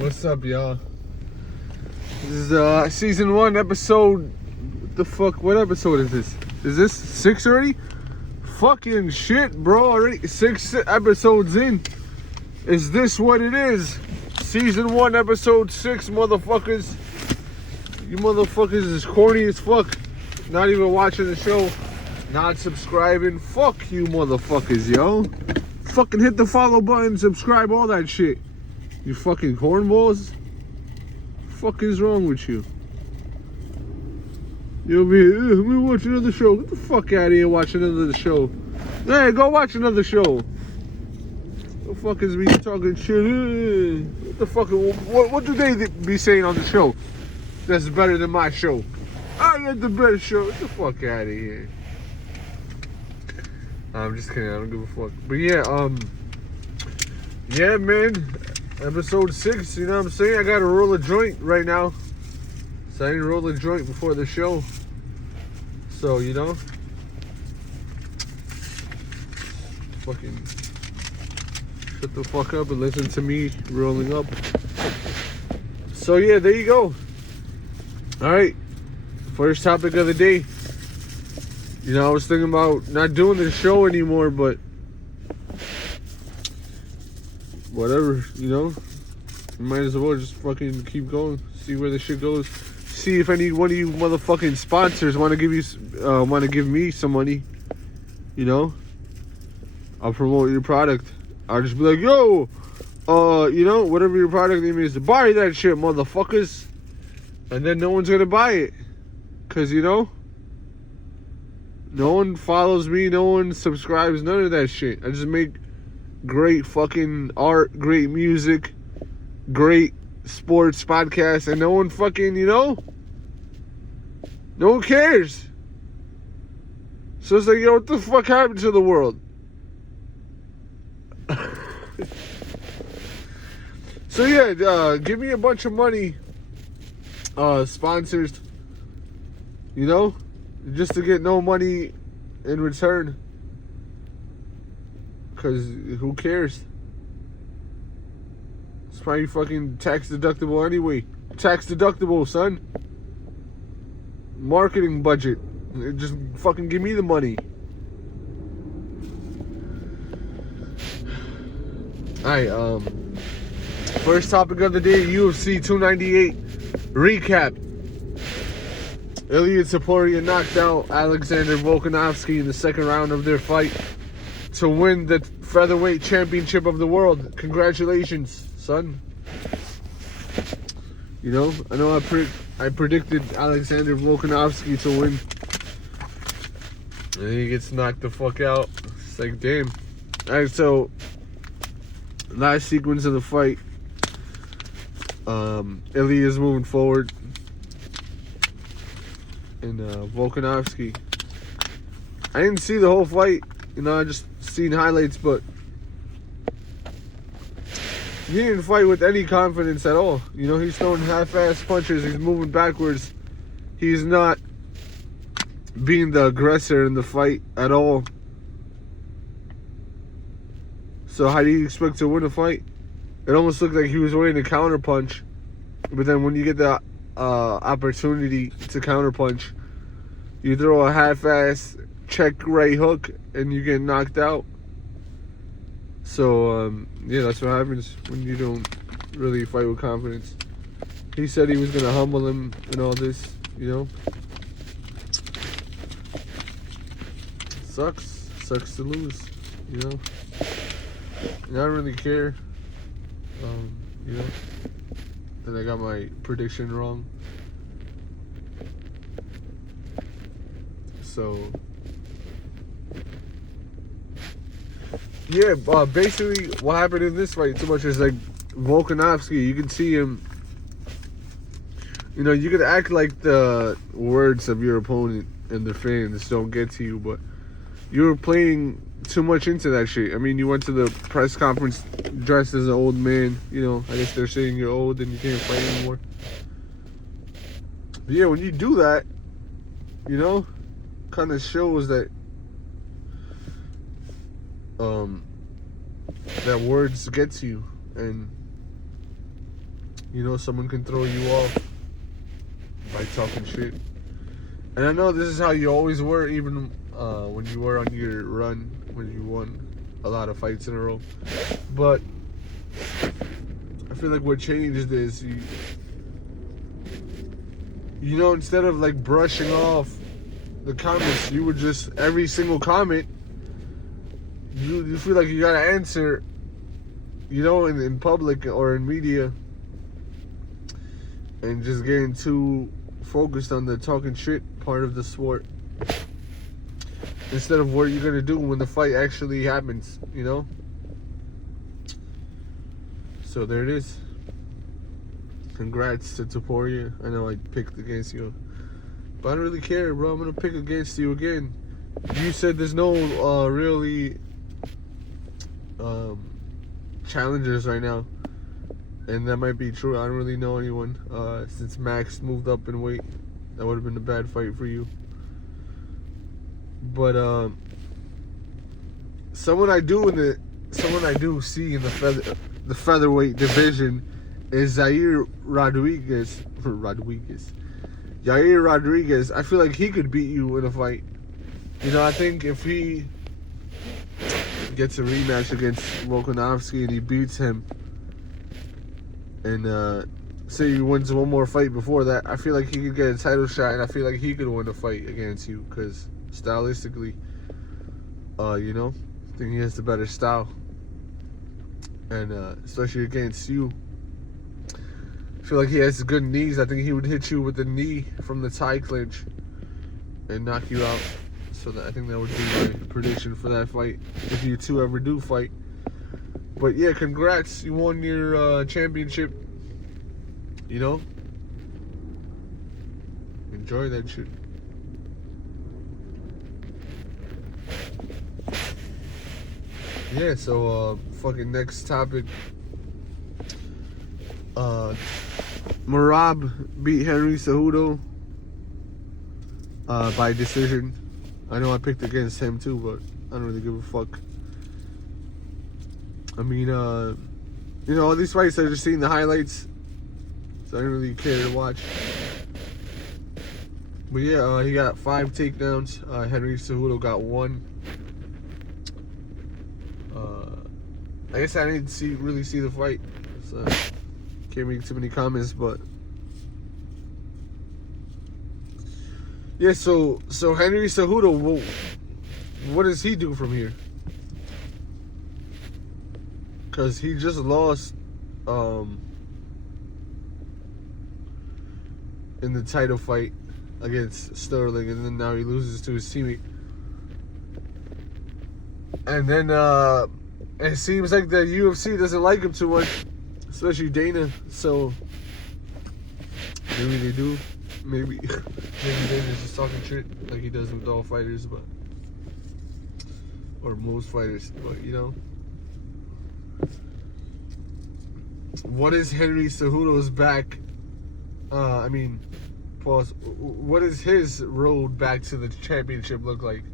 What's up, y'all? This is season 1, episode. What the fuck? What episode is this? Is this 6 already? Fucking shit, bro. Already 6 episodes in. Is this what it is? Season 1, episode 6, motherfuckers. You motherfuckers is corny as fuck. Not even watching the show. Not subscribing. Fuck you, motherfuckers, yo. Fucking hit the follow button, subscribe, all that shit. You fucking cornballs. Fuck is wrong with you? You'll be here, let me watch another show. Get the fuck out of here, watch another show. Hey, go watch another show. The fuck is me talking shit? What the fuck? What do they be saying on the show that's better than my show? I get the better show. Get the fuck out of here. I'm just kidding. I don't give a fuck. But yeah, man. Episode 6. You know what I'm saying? I gotta roll a joint right now. So I didn't roll a joint before the show. So you know, fucking shut the fuck up and listen to me rolling up. So yeah, there you go. All right. First topic of the day. You know, I was thinking about not doing the show anymore, but whatever, you know. You might as well just fucking keep going, see where the shit goes. See if any one of you motherfucking sponsors want to give me some money. You know, I'll promote your product. I'll just be like, yo, you know, whatever your product name is, buy that shit, motherfuckers. And then no one's gonna buy it, cause you know, no one follows me, no one subscribes, none of that shit. I just make great fucking art, great music, great sports podcasts, and no one fucking, you know, no one cares. So it's like, yo, what the fuck happened to the world? So yeah, give me a bunch of money, sponsors, you know, just to get no money in return. Cause who cares? It's probably fucking tax deductible anyway. Tax deductible, son. Marketing budget. Just fucking give me the money. Alright, first topic of the day, UFC 298 recap. Ilya Topuria knocked out Alexander Volkanovski in the second round of their fight to win the featherweight championship of the world. Congratulations, son. You know, I know I predicted Alexander Volkanovski to win, and he gets knocked the fuck out. It's like, damn. Alright, so last sequence of the fight, Ilya is moving forward, and Volkanovski, I didn't see the whole fight. You know, I just seen highlights, but he didn't fight with any confidence at all. You know, he's throwing half-ass punches. He's moving backwards. He's not being the aggressor in the fight at all. So how do you expect to win a fight? It almost looked like he was waiting to counter punch, but then when you get the opportunity to counter punch, you throw a half-ass check right hook and you get knocked out. So yeah, that's what happens when you don't really fight with confidence. He said he was gonna humble him and all this, you know. Sucks to lose, you know. And I don't really care, you know, that I got my prediction wrong. So yeah, basically what happened in this fight too much is like Volkanovski, you can see him, you know, you could act like the words of your opponent and the fans don't get to you, but you were playing too much into that shit. I mean, you went to the press conference dressed as an old man, you know, I guess they're saying you're old and you can't fight anymore. But yeah, when you do that, you know, kind of shows that that words get to you, and You know, someone can throw you off by talking shit. And I know this is how you always were, even when you were on your run, when you won a lot of fights in a row. But I feel like what changed is you know, instead of like brushing off the comments, you would just, every single comment, you feel like you gotta answer, you know, in public or in media, and just getting too focused on the talking shit part of the sport instead of what you're gonna do when the fight actually happens, you know? So there it is. Congrats to Topuria. I know I picked against you, but I don't really care, bro. I'm gonna pick against you again. You said there's no really challengers right now, and that might be true. I don't really know anyone since Max moved up in weight. That would have been a bad fight for you. But someone I do see in the featherweight division is Yair Rodriguez. Yair Rodriguez. I feel like he could beat you in a fight. You know, I think if he gets a rematch against Volkanovski and he beats him, and say he wins one more fight before that, I feel like he could get a title shot, and I feel like he could win a fight against you, because stylistically, you know, I think he has the better style, and especially against you, I feel like he has good knees. I think he would hit you with the knee from the tie clinch and knock you out. So I think that would be my prediction for that fight, if you two ever do fight. But yeah, congrats, you won your championship. You know, enjoy that shit. Yeah, so fucking next topic. Merab beat Henry Cejudo by decision. I know I picked against him too, but I don't really give a fuck. I mean, you know, all these fights, I just seen the highlights, so I didn't really care to watch. But yeah, he got 5 takedowns. Henry Cejudo got 1. I guess I didn't really see the fight, so can't make too many comments. But yeah, so Henry Cejudo, what does he do from here? Because he just lost in the title fight against Sterling, and then now he loses to his teammate. And then it seems like the UFC doesn't like him too much, especially Dana. So maybe they do. Maybe Dana's just talking shit like he does with all fighters, but, or most fighters. But you know, what is Henry Cejudo's back? I mean, pause. What does his road back to the championship look like?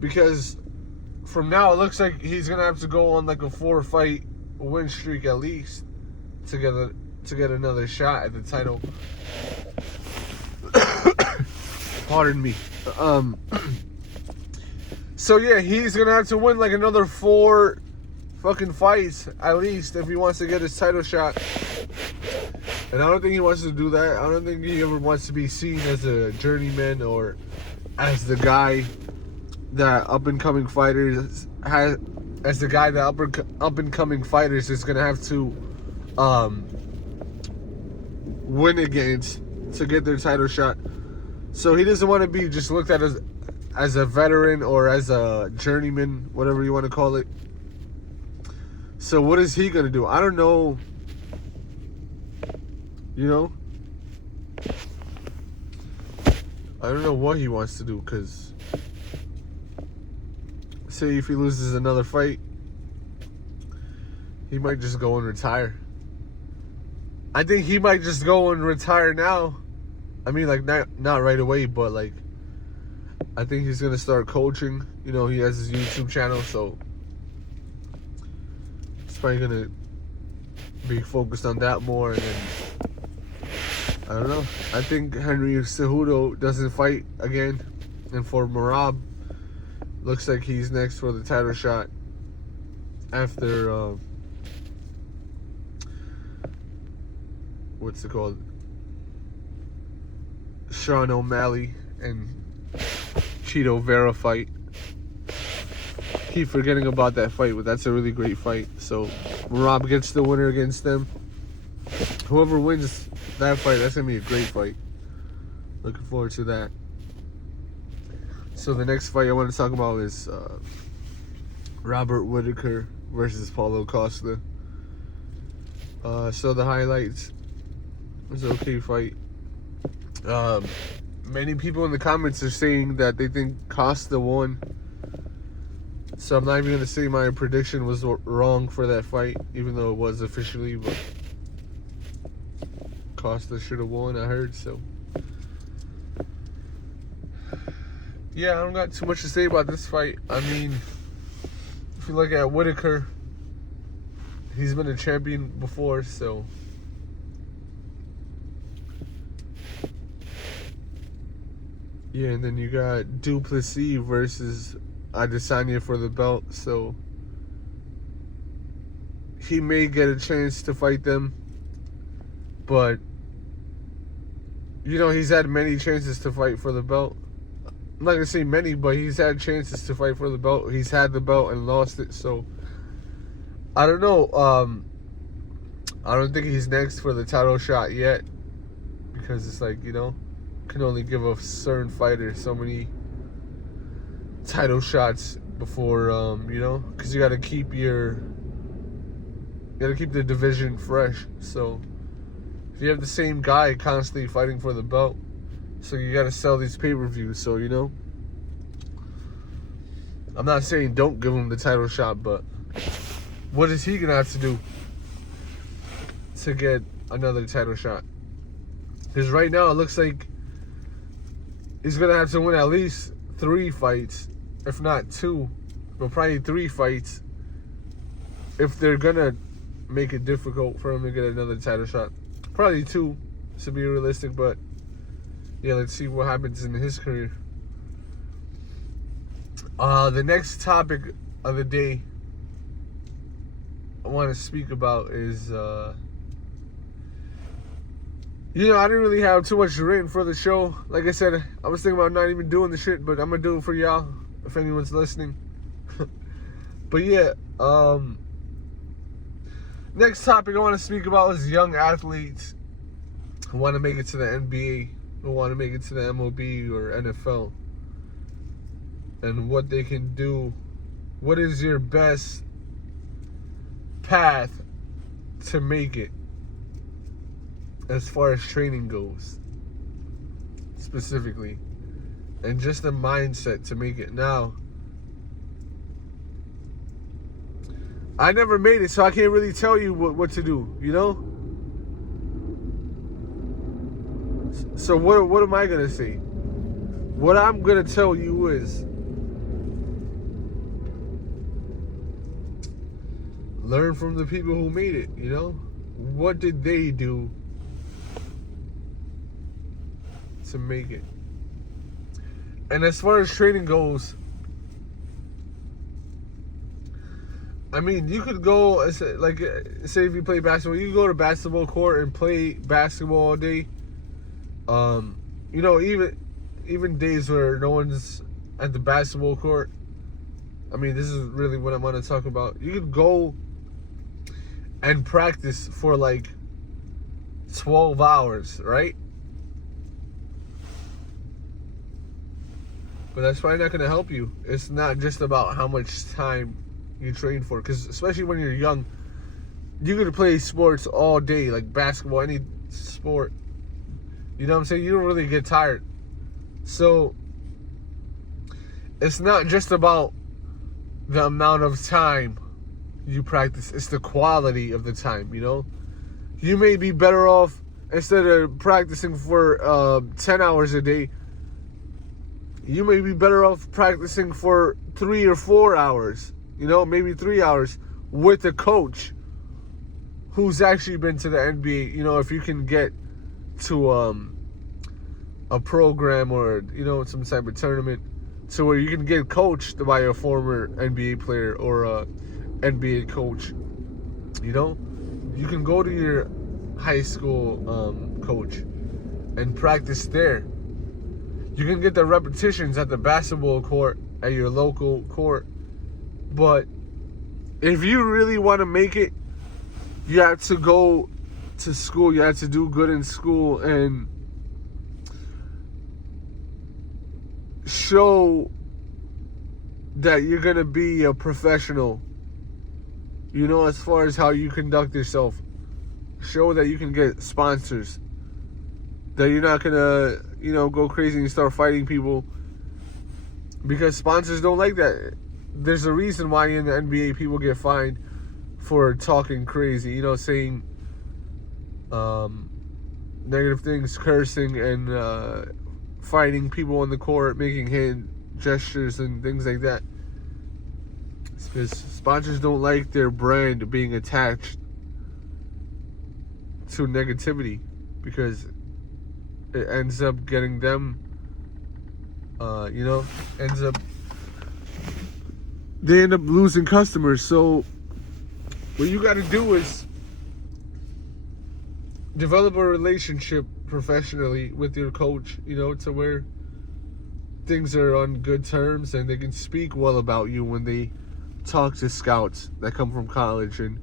Because from now it looks like he's gonna have to go on like a 4-fight win streak at least to get another shot at the title. Pardon me. So yeah, he's gonna have to win like another 4 fucking fights at least if he wants to get his title shot. And I don't think he wants to do that. I don't think he ever wants to be seen as a journeyman or as the guy that up-and-coming fighters has, as the guy that up-and-coming fighters is gonna have to win against to get their title shot. So he doesn't want to be just looked at as a veteran or as a journeyman, whatever you want to call it. So what is he gonna do? I don't know. You know, I don't know what he wants to do, because say if he loses another fight, he might just go and retire. I think he might just go and retire now. I mean, like, not right away, but like, I think he's gonna start coaching. You know, he has his YouTube channel, so he's probably gonna be focused on that more. And then, I don't know. I think Henry Cejudo doesn't fight again. And for Merab, looks like he's next for the title shot after, what's it called? Sean O'Malley and Cheeto Vera fight. Keep forgetting about that fight, but that's a really great fight. So Merab gets the winner against them. Whoever wins that fight, that's gonna be a great fight. Looking forward to that. So the next fight I want to talk about is Robert Whittaker versus Paulo Costa. So the highlights. It was an okay fight. Many people in the comments are saying that they think Costa won. So I'm not even going to say my prediction was wrong for that fight, even though it was officially, but Costa should have won, I heard, so. Yeah, I don't got too much to say about this fight. I mean, if you look at Whittaker, he's been a champion before, so. Yeah, and then you got Duplessis versus Adesanya for the belt, so he may get a chance to fight them, but you know, he's had many chances to fight for the belt. I'm not gonna say many, but he's had chances to fight for the belt. He's had the belt and lost it, so I don't know. I don't think he's next for the title shot yet, because it's like, you know, can only give a certain fighter so many title shots before, you know, because you got to keep the division fresh. So if you have the same guy constantly fighting for the belt, so you got to sell these pay-per-views. So, you know, I'm not saying don't give him the title shot, but what is he gonna have to do to get another title shot? Because right now it looks like he's gonna have to win at least 3 fights, if not 2, but probably 3 fights, if they're gonna make it difficult for him to get another title shot. Probably 2, to be realistic, but yeah, let's see what happens in his career. The next topic of the day I want to speak about is, you know, I didn't really have too much written for the show. Like I said, I was thinking about not even doing the shit, but I'm gonna do it for y'all if anyone's listening. But yeah, next topic I want to speak about is young athletes who want to make it to the NBA, who want to make it to the MLB or NFL, and what they can do. What is your best path to make it as far as training goes, specifically, and just the mindset to make it? Now, I never made it, so I can't really tell you what to do, you know? So what am I gonna say? What I'm gonna tell you is, learn from the people who made it, you know? What did they do to make it? And as far as training goes, I mean, you could go, like, say if you play basketball, you could go to basketball court and play basketball all day. You know, even days where no one's at the basketball court. I mean, this is really what I want to talk about. You could go and practice for like 12 hours, right? But that's probably not going to help you. It's not just about how much time you train for, because especially when you're young, you're going to play sports all day, like basketball, any sport. You know what I'm saying? You don't really get tired. So it's not just about the amount of time you practice, it's the quality of the time, you know? You may be better off, instead of practicing for 10 hours a day, you may be better off practicing for 3 or 4 hours, you know, maybe 3 hours with a coach who's actually been to the NBA, you know, if you can get to a program or, you know, some type of tournament to where you can get coached by a former NBA player or a NBA coach, you know, you can go to your high school coach and practice there. You can get the repetitions at the basketball court, at your local court. But if you really want to make it, you have to go to school. You have to do good in school and show that you're going to be a professional, you know, as far as how you conduct yourself. Show that you can get sponsors, that you're not going to, you know, go crazy and start fighting people, because sponsors don't like that. There's a reason why in the NBA people get fined for talking crazy, you know, saying negative things, cursing, and fighting people on the court, making hand gestures and things like that. It's because sponsors don't like their brand being attached to negativity, because it ends up getting them, you know, they end up losing customers. So what you got to do is develop a relationship professionally with your coach, you know, to where things are on good terms and they can speak well about you when they talk to scouts that come from college and,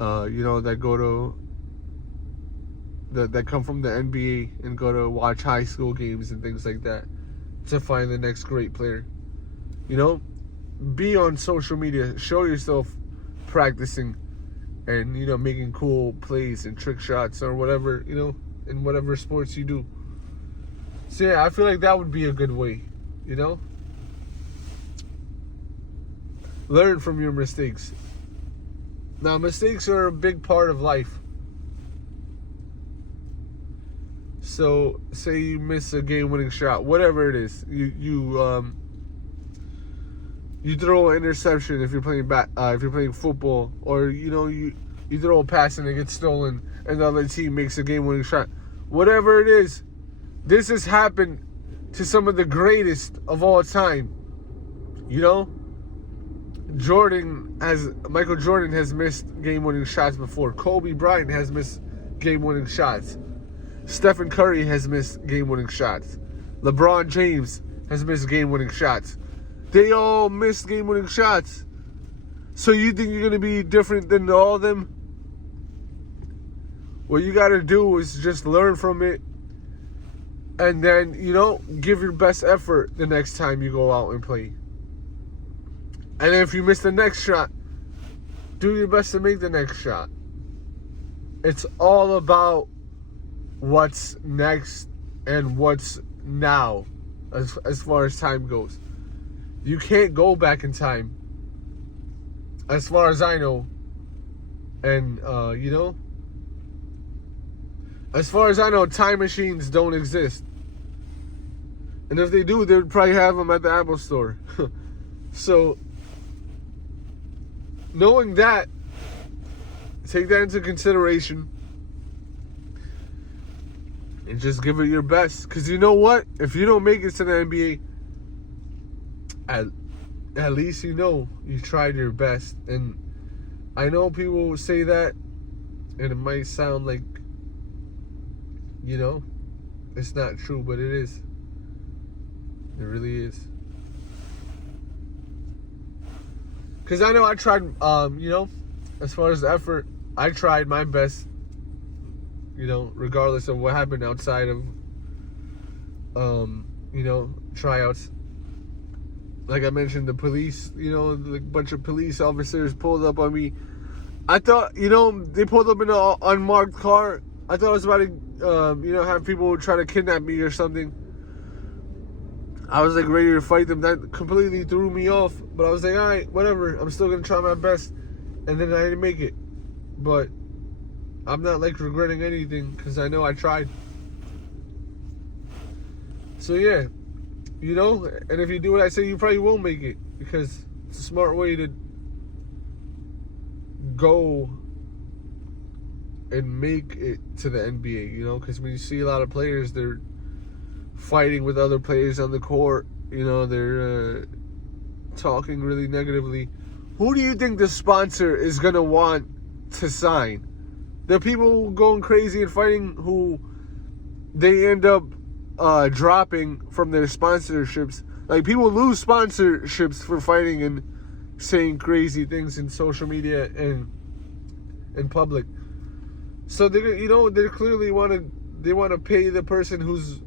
you know, that go to, that come from the NBA and go to watch high school games and things like that to find the next great player. You know, be on social media, show yourself practicing and, you know, making cool plays and trick shots or whatever, you know, in whatever sports you do. So yeah, I feel like that would be a good way, you know. Learn from your mistakes. Now, mistakes are a big part of life. So, say you miss a game-winning shot, whatever it is, you throw an interception if you're playing if you're playing football, or, you know, you throw a pass and it gets stolen, and the other team makes a game-winning shot. Whatever it is, this has happened to some of the greatest of all time. You know, Michael Jordan has missed game-winning shots before. Kobe Bryant has missed game-winning shots. Stephen Curry has missed game-winning shots. LeBron James has missed game-winning shots. They all missed game-winning shots. So you think you're going to be different than all of them? What you got to do is just learn from it. And then, you know, give your best effort the next time you go out and play. And then if you miss the next shot, do your best to make the next shot. It's all about what's next and what's now as far as time goes. You can't go back in time, as far as I know. And, you know, as far as I know, time machines don't exist. And if they do, they would probably have them at the Apple Store. So, knowing that, take that into consideration. And just give it your best. Because you know what? If you don't make it to the NBA, at least you know you tried your best. And I know people will say that, and it might sound like, you know, it's not true, but it is. It really is. Because I know I tried, you know, as far as the effort, I tried my best, you know, regardless of what happened outside of, you know, tryouts. Like I mentioned, the police, you know, a bunch of police officers pulled up on me. I thought, you know, they pulled up in an unmarked car. I thought I was about to, you know, have people try to kidnap me or something. I was like ready to fight them. That completely threw me off. But I was like, all right, whatever. I'm still going to try my best. And then I didn't make it. But I'm not like regretting anything because I know I tried. So yeah, you know, and if you do what I say, you probably will make it, because it's a smart way to go and make it to the NBA, you know, because when you see a lot of players, they're fighting with other players on the court, you know, they're talking really negatively. Who do you think the sponsor is going to want to sign? The people going crazy and fighting who they end up dropping from their sponsorships. Like, people lose sponsorships for fighting and saying crazy things in social media and in public. So they clearly want to pay the person who's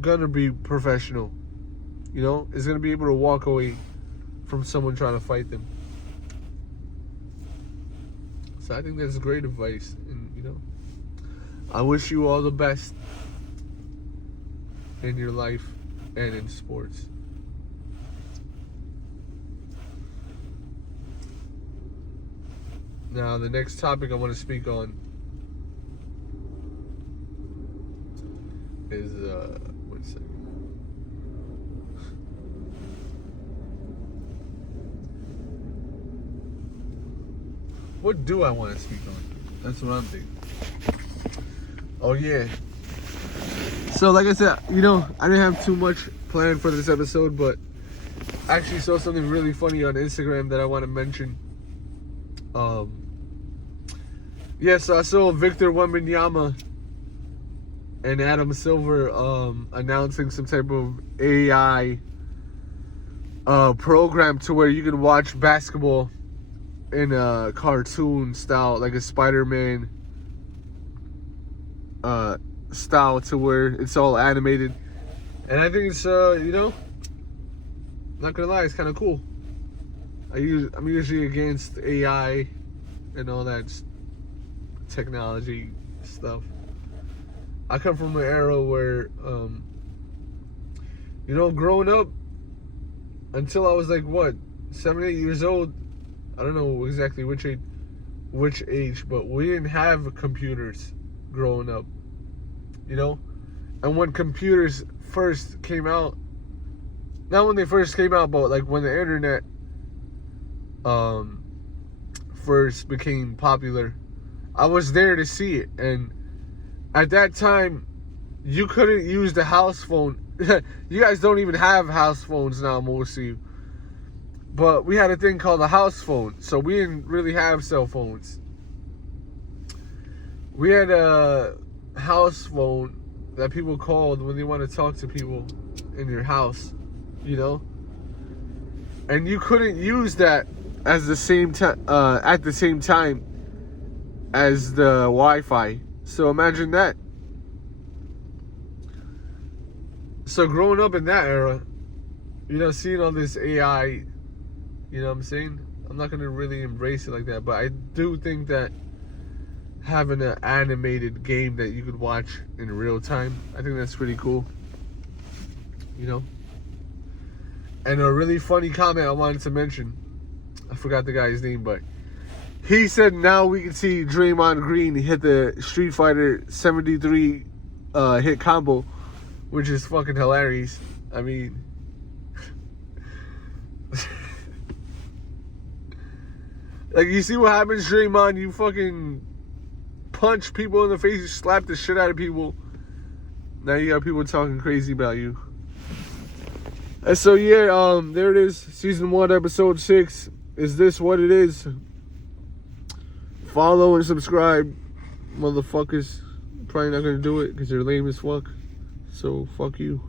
gonna be professional. You know, is gonna be able to walk away from someone trying to fight them. So I think that's great advice, and you know, I wish you all the best in your life and in sports. Now, the next topic I want to speak on is, one second. What do I want to speak on? That's what I'm thinking. Oh, yeah. So, like I said, you know, I didn't have too much planned for this episode, but I actually saw something really funny on Instagram that I want to mention. So I saw Victor Wembanyama and Adam Silver announcing some type of AI program to where you can watch basketball in a cartoon style, like a Spider-Man style, to where it's all animated. And I think it's you know, not gonna lie, it's kind of cool. I'm usually against AI and all that technology stuff. I come from an era where, you know, growing up, until I was like, 7, 8 years old, I don't know exactly which age, but we didn't have computers growing up, you know? And when computers first came out, not when they first came out, but like when the internet first became popular, I was there to see it. And at that time, you couldn't use the house phone. You guys don't even have house phones now, most of you. But we had a thing called a house phone, so we didn't really have cell phones. We had a house phone that people called when they want to talk to people in your house, you know? And you couldn't use that at the same time as the Wi-Fi. So imagine that. So growing up in that era, you know, seeing all this AI, you know what I'm saying? I'm not going to really embrace it like that, but I do think that having an animated game that you could watch in real time, I think that's pretty cool. You know? And a really funny comment I wanted to mention, I forgot the guy's name, but he said now we can see Draymond Green hit the Street Fighter 73 hit combo, which is fucking hilarious. I mean, like, you see what happens, Draymond? You fucking punch people in the face, you slap the shit out of people. Now you got people talking crazy about you. And so, yeah, there it is. Season 1, episode 6. Is this what it is? Follow and subscribe, motherfuckers. Probably not gonna do it because they're lame as fuck. So, fuck you.